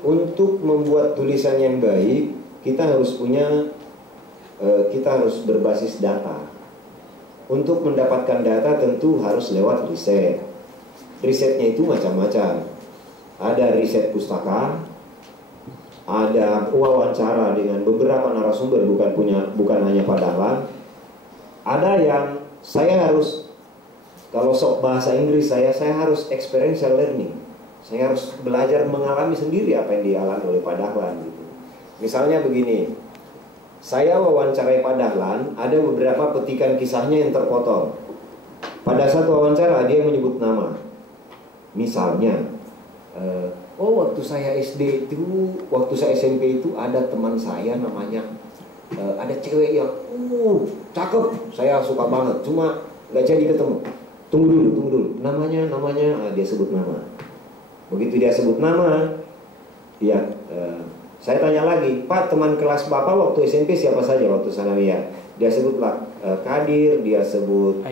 untuk membuat tulisan yang baik, kita harus berbasis data. Untuk mendapatkan data tentu harus lewat riset. Risetnya itu macam-macam. Ada riset pustaka, ada wawancara dengan beberapa narasumber, bukan hanya Pak Dahlan. Ada yang saya harus, kalau sok bahasa Inggris saya harus experiential learning. Saya harus belajar mengalami sendiri apa yang dialami oleh Pak Dahlan gitu. Misalnya begini, saya wawancarai Pak Dahlan, ada beberapa petikan kisahnya yang terpotong. Pada saat wawancara dia menyebut nama. Misalnya, waktu saya SD itu, waktu saya SMP itu ada teman saya namanya, ada cewek yang cakep, saya suka banget, cuma nggak jadi ketemu. Tunggu dulu, namanya, dia sebut nama. Begitu dia sebut nama, ya, saya tanya lagi, Pak, teman kelas Bapak waktu SMP siapa saja waktu sanawiyah? Dia sebutlah Kadir, dia sebut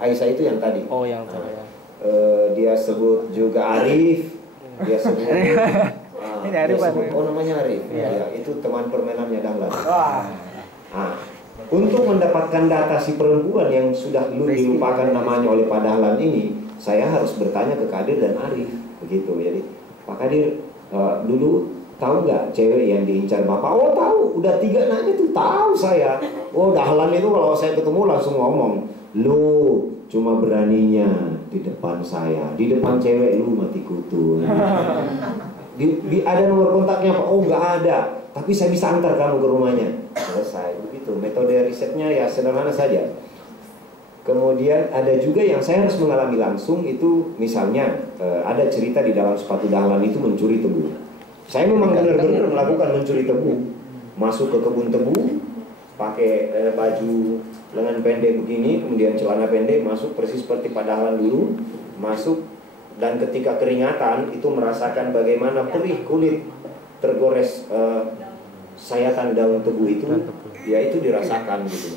Aisyah itu yang tadi. Oh, yang tadi. Dia sebut juga Arif, dia sebut ini Arif, namanya Arif. Ya, itu teman permainannya Dahlan. Wah. Untuk mendapatkan data si perempuan yang sudah dulu dilupakan namanya oleh Pak Dahlan ini, saya harus bertanya ke Kadir dan Arif, begitu. Jadi, Pak Kadir, dulu tahu nggak cewek yang diincar Bapak? Oh tahu, udah 3 nanya tuh, tahu saya. Oh Dahlan itu kalau saya ketemu langsung ngomong, lu cuma beraninya di depan saya, di depan cewek lu mati kutu. Ada nomor kontaknya Pak? Oh nggak ada, tapi saya bisa antar kamu ke rumahnya. Selesai, begitu. Metode risetnya ya sederhana saja. Kemudian ada juga yang saya harus mengalami langsung, itu misalnya ada cerita di dalam sepatu Dahlan itu mencuri tebu. Saya memang benar-benar melakukan mencuri tebu, masuk ke kebun tebu, pakai baju lengan pendek begini, kemudian celana pendek, masuk persis seperti Pak Dahlan dulu, masuk, dan ketika keringatan itu merasakan bagaimana perih kulit tergores sayatan daun tebu itu, ya itu dirasakan gitu.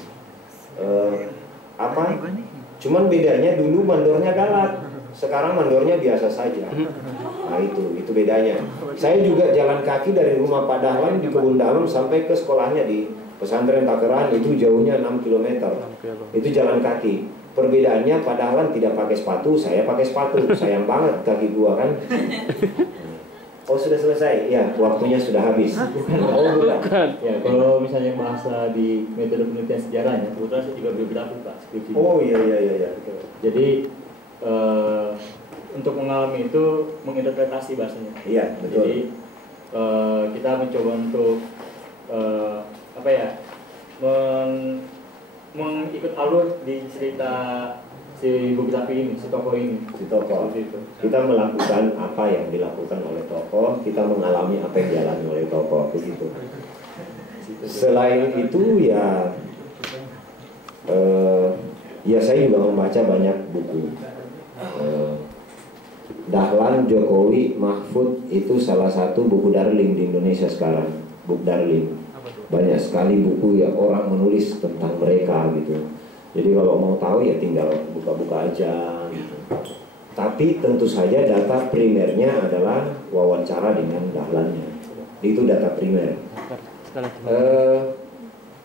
Cuman bedanya dulu mandornya galak, sekarang mandornya biasa saja. Nah itu bedanya. Saya juga jalan kaki dari rumah Pak Dahlan di Kebun Dalam sampai ke sekolahnya di Pesantren Takeran, itu jauhnya 6 km. Itu jalan kaki. Perbedaannya Pak Dahlan tidak pakai sepatu, saya pakai sepatu. Sayang banget kaki gua kan. Oh sudah selesai? Ya, waktunya sudah habis. Oh bukan. Ya, kalau misalnya bahasa di metode penelitian sejarahnya, kebetulan saya juga belum Pak skripsi. Oh iya. Jadi untuk mengalami itu menginterpretasi bahasanya. Iya, betul. Jadi kita mencoba untuk mengikut alur di cerita si Buku Sapi ini, si tokoh ini. Kita melakukan apa yang dilakukan oleh tokoh, kita mengalami apa yang dialami oleh tokoh, begitu. Selain itu ya saya juga membaca banyak buku. Dahlan, Jokowi, Mahfud itu salah satu buku darling di Indonesia sekarang, buku darling. Banyak sekali buku yang orang menulis tentang mereka gitu. Jadi kalau mau tahu ya tinggal buka-buka aja gitu. Tapi tentu saja data primernya adalah wawancara dengan Dahlannya. Itu data primer.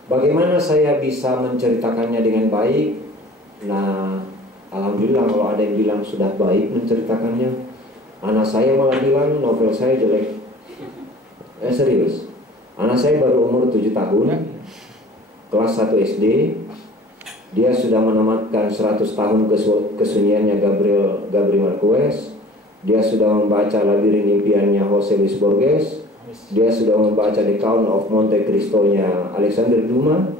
Bagaimana saya bisa menceritakannya dengan baik? Nah, alhamdulillah kalau ada yang bilang sudah baik menceritakannya. Anak saya malah bilang novel saya jelek. Serius. Anak saya baru umur 7 tahun, kelas 1 SD. Dia sudah menamatkan 100 tahun kesunyiannya Gabriel Marquez. Dia sudah membaca Labirin Impiannya Jose Luis Borges. Dia sudah membaca The Count of Monte Cristo-nya Alexander Dumas.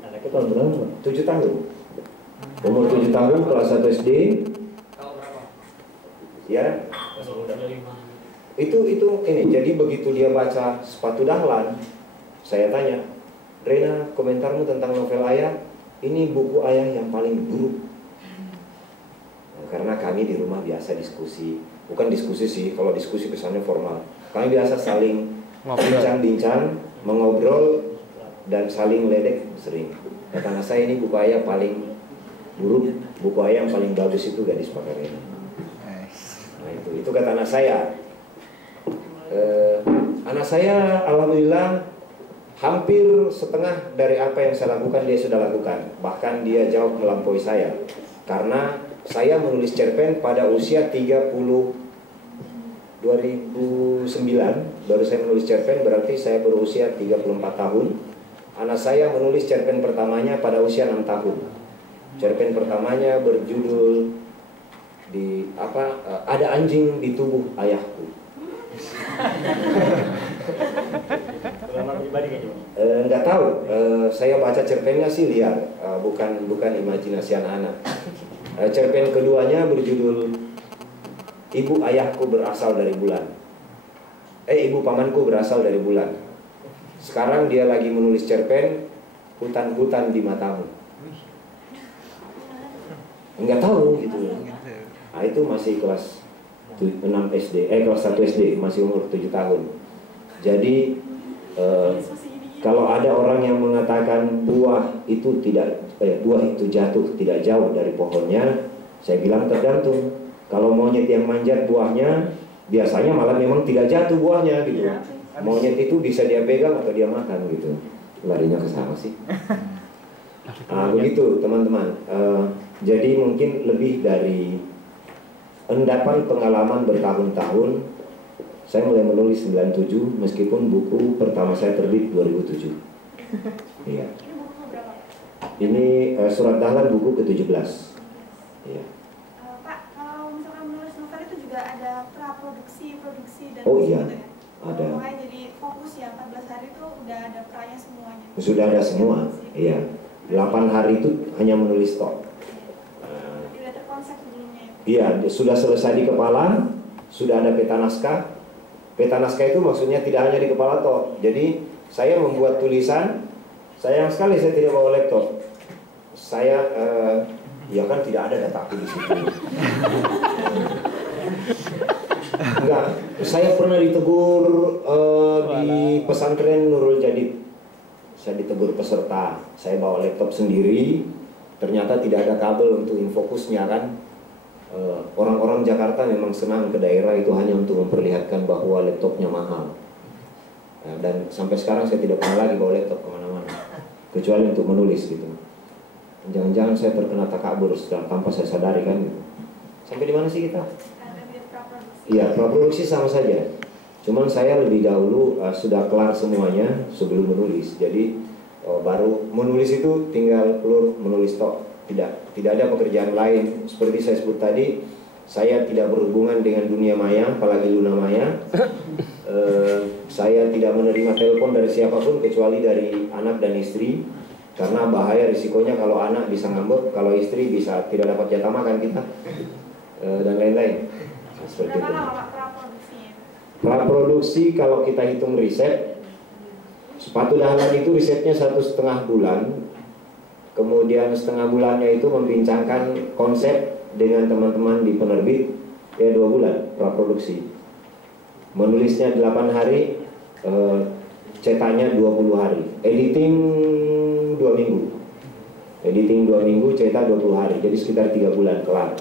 Anaknya tahun berapa? 7 tahun. Umur 7 tahun, kelas 1 SD. Ya. Itu ini. Jadi begitu dia baca Sepatu Dahlan, saya tanya, Rena, komentarmu tentang novel ayah? Ini buku ayah yang paling buruk. Nah, karena kami di rumah biasa diskusi, bukan diskusi sih, kalau diskusi kesannya formal. Kami biasa saling bincang-bincang, mengobrol, dan saling ledek sering. Kata saya ini buku ayah paling buruk, buku ayah yang paling bagus itu Gadis Pakarena. Nah itu kata anak saya. Anak saya alhamdulillah hampir setengah dari apa yang saya lakukan dia sudah lakukan. Bahkan dia jauh melampaui saya. Karena saya menulis cerpen pada usia 2009 baru saya menulis cerpen, berarti saya berusia 34 tahun. Anak saya menulis cerpen pertamanya pada usia 6 tahun. Cerpen pertamanya berjudul ada anjing di tubuh ayahku. Pengalaman pribadi kayaknya. Nggak tahu, saya baca cerpennya sih liar, bukan imajinasi anak-anak. Cerpen keduanya berjudul Ibu Ayahku Berasal dari Bulan. Ibu Pamanku Berasal dari Bulan. Sekarang dia lagi menulis cerpen Hutan-hutan di Matamu. Nggak tahu gitu. Nah, itu masih kelas 6 SD, kelas 1 SD, masih umur 7 tahun. Jadi kalau ada orang yang mengatakan buah itu jatuh tidak jauh dari pohonnya, saya bilang tergantung. Kalau monyet yang manjat buahnya, biasanya malah memang tidak jatuh buahnya gitu. Monyet itu bisa dia pegang atau dia makan gitu. Larinya ke sana sih. Nah, begitu teman-teman. Jadi mungkin lebih dari endapan pengalaman bertahun-tahun, saya mulai menulis 97, meskipun buku pertama saya terbit 2007. Iya. Ini Surat Dahlan buku ke-17. Iya. Pak, kalau misalkan menulis novel itu juga ada produksi dan Oh iya, gitu ya? ada. Makanya jadi fokus ya, 14 hari itu udah ada pranya semuanya. Sudah ada semua, iya. 8 hari itu hanya menulis tok. Udah terkonsep sebelumnya. Iya, sudah selesai di kepala, sudah ada peta naskah. Peta naskah itu maksudnya tidak hanya di kepala tok. Jadi saya membuat tulisan, sayang sekali saya tidak bawa laptop. Saya, ya kan tidak ada dataku di situ. Enggak, saya pernah ditegur di pesantren Nurul Jadid. Saya ditegur peserta, saya bawa laptop sendiri, ternyata tidak ada kabel untuk infokusnya kan. Orang-orang Jakarta memang senang ke daerah itu hanya untuk memperlihatkan bahwa laptopnya mahal. Dan sampai sekarang saya tidak pernah lagi bawa laptop kemana-mana, kecuali untuk menulis gitu. Jangan-jangan saya terkena takabur tanpa saya sadari kan gitu. Sampai di mana sih kita? Iya, praproduksi sama saja. Cuman saya lebih dahulu sudah kelar semuanya sebelum menulis. Jadi baru menulis itu tinggal keluar menulis tok. Tidak ada pekerjaan lain. Seperti saya sebut tadi, saya tidak berhubungan dengan dunia maya, apalagi Luna Maya. Saya tidak menerima telepon dari siapapun kecuali dari anak dan istri. Karena bahaya risikonya kalau anak bisa ngambek, kalau istri bisa tidak dapat jatah makan kita, dan lain-lain. Seperti itu. Praproduksi kalau kita hitung riset, Sepatu Dahlan itu risetnya 1,5 bulan. Kemudian setengah bulannya itu membincangkan konsep dengan teman-teman di penerbit, ya 2 bulan praproduksi. Menulisnya 8 hari, cetaknya 20 hari. Editing 2 minggu. Editing 2 minggu, cetak 20 hari. Jadi sekitar 3 bulan kelar.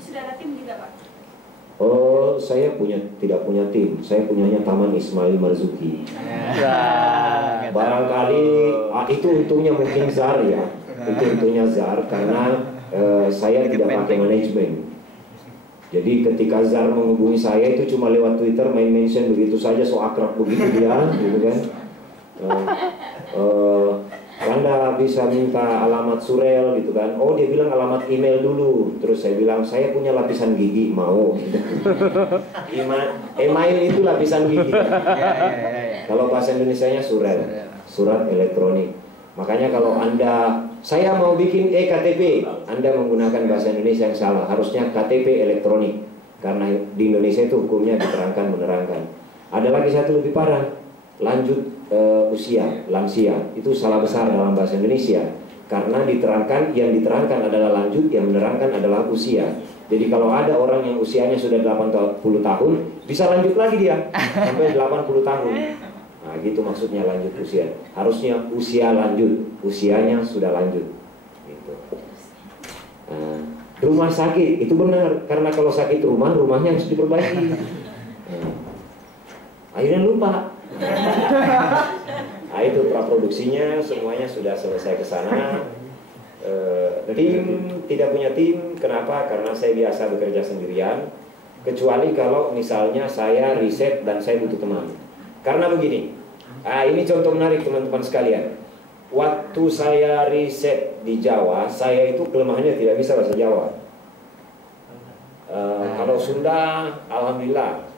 Sudah ada tim juga, Pak? Oh, saya tidak punya tim. Saya punyanya Taman Ismail Marzuki. Barangkali itu untungnya mungkin Zar ya. Itu untungnya Zar karena saya tidak pakai manajemen. Jadi ketika Zar menghubungi saya itu cuma lewat Twitter, main mention begitu saja, so akrab begitu dia, gitu kan. Anda bisa minta alamat surel gitu kan. Oh, dia bilang alamat email dulu. Terus saya bilang saya punya lapisan gigi, mau gitu. Email itu lapisan gigi. Kalau bahasa Indonesianya surel, surat elektronik. Makanya kalau saya mau bikin EKTP, Anda menggunakan bahasa Indonesia yang salah. Harusnya KTP elektronik. Karena di Indonesia itu hukumnya diterangkan menerangkan. Ada lagi satu lebih parah, lanjut usia, lansia. Itu salah besar dalam bahasa Indonesia. Karena yang diterangkan adalah lanjut, yang menerangkan adalah usia. Jadi kalau ada orang yang usianya sudah 80 tahun, bisa lanjut lagi dia sampai 80 tahun. Nah, gitu maksudnya lanjut usia. Harusnya usia lanjut, usianya sudah lanjut. Gitu. Nah, rumah sakit itu benar, karena kalau sakit rumahnya harus diperbaiki. Nah, Akhirnya lupa. Nah itu praproduksinya semuanya sudah selesai ke sana. Tim tidak punya tim, kenapa? Karena saya biasa bekerja sendirian. Kecuali kalau misalnya saya riset dan saya butuh teman. Karena begini, ini contoh menarik teman-teman sekalian. Waktu saya riset di Jawa, saya itu kelemahannya tidak bisa bahasa Jawa. Kalau Sunda, alhamdulillah,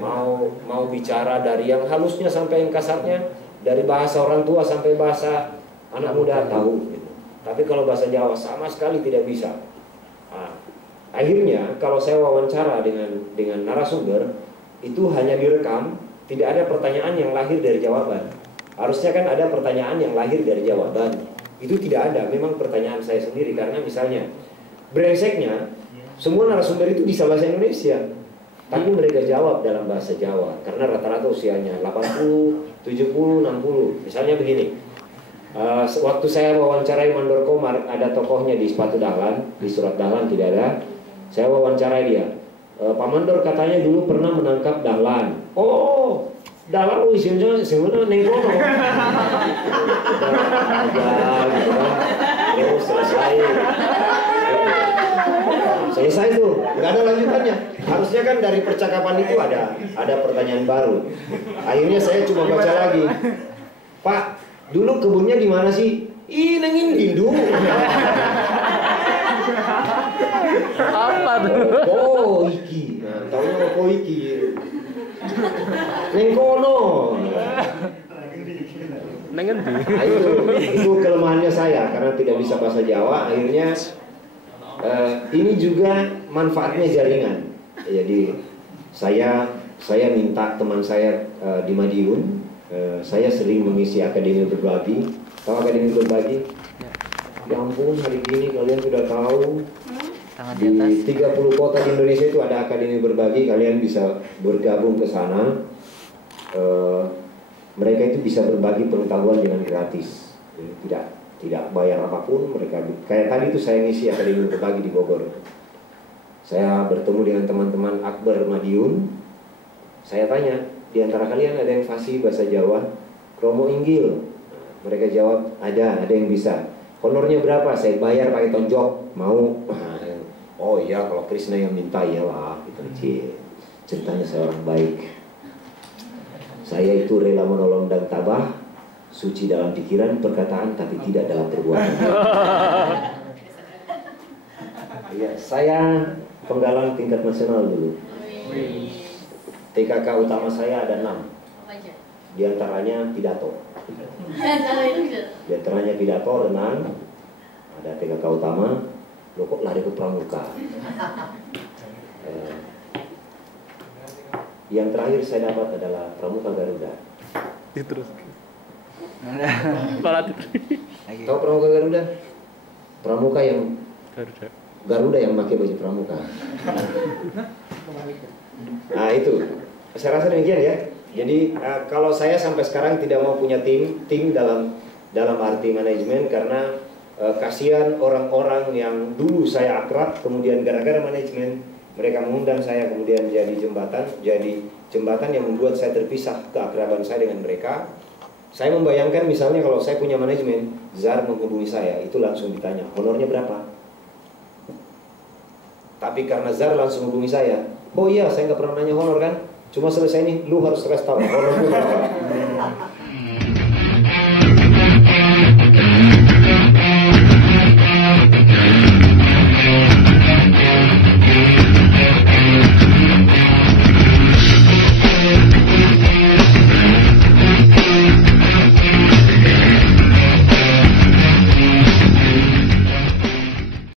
mau bicara dari yang halusnya sampai yang kasarnya, dari bahasa orang tua sampai bahasa anak muda tahu. Gitu. Tapi kalau bahasa Jawa sama sekali tidak bisa. Akhirnya kalau saya wawancara dengan narasumber, itu hanya direkam, tidak ada pertanyaan yang lahir dari jawaban. Harusnya kan ada pertanyaan yang lahir dari jawaban. Itu tidak ada, memang pertanyaan saya sendiri. Karena misalnya, brengseknya, semua narasumber itu bisa bahasa Indonesia, tapi mereka jawab dalam bahasa Jawa. Karena rata-rata usianya 80, 70, 60. Misalnya begini, waktu saya wawancarai Mandor Komar, ada tokohnya di Sepatu Dahlan, di Surat Dahlan tidak ada. Saya wawancarai dia. Pak Mandor katanya dulu pernah menangkap Dahlan. Oh, Dahlan sebenarnya nengkono. Terus selesai tuh, nggak ada lanjutannya. Harusnya kan dari percakapan itu ada pertanyaan baru. Akhirnya saya cuma baca lagi, Pak, dulu kebunnya di mana sih? Ih, nengin Dindu. Apa tuh? Oh, iki. Nah, tahunya apa iki? Nengkono. Nah, itu kelemahannya saya karena tidak bisa bahasa Jawa. Akhirnya ini juga manfaatnya jaringan. Jadi saya minta teman saya di Madiun, saya sering mengisi akademi berbagi. Tahu akademi berbagi? Ya ampun, hari ini kalian sudah tahu di 30 kota di Indonesia itu ada akademi berbagi. Kalian bisa bergabung ke sana. Mereka itu bisa berbagi pengetahuan dengan gratis. Jadi, tidak bayar apapun. Mereka kayak tadi itu saya ngisi akademi berbagi di Bogor. Saya bertemu dengan teman-teman Akbar Madiun. Saya tanya, di antara kalian ada yang fasih bahasa Jawa? Kromo Inggil. Mereka jawab, ada yang bisa. Honornya berapa? Saya bayar pakai tonjok. Mau? Oh iya, kalau Krishna yang minta iyalah. Gitu. Ceritanya saya orang baik. Saya itu rela menolong dan tabah, suci dalam pikiran, perkataan, tapi tidak dalam perbuatan. Ya, saya penggalang tingkat nasional dulu. TKK utama saya ada 6. Di antaranya pidato. Di antaranya pidato, renang, ada TKK utama. Loh kok lari ke pramuka? Yang terakhir saya dapat adalah Pramuka Garuda. Terus. Tahu Pramuka Garuda? Pramuka yang Garuda yang pakai baju pramuka. Nah itu, saya rasa demikian ya. Jadi kalau saya sampai sekarang tidak mau punya tim dalam arti manajemen karena kasihan orang-orang yang dulu saya akrab, kemudian gara-gara manajemen mereka mengundang saya, kemudian jadi jembatan yang membuat saya terpisah keakraban saya dengan mereka. Saya membayangkan misalnya kalau saya punya manajemen, Zar menghubungi saya, itu langsung ditanya, honornya berapa? Tapi karena Zar langsung hubungi saya, oh iya saya nggak pernah nanya honor kan, cuma selesai nih, lu harus kasih tahu honornya berapa.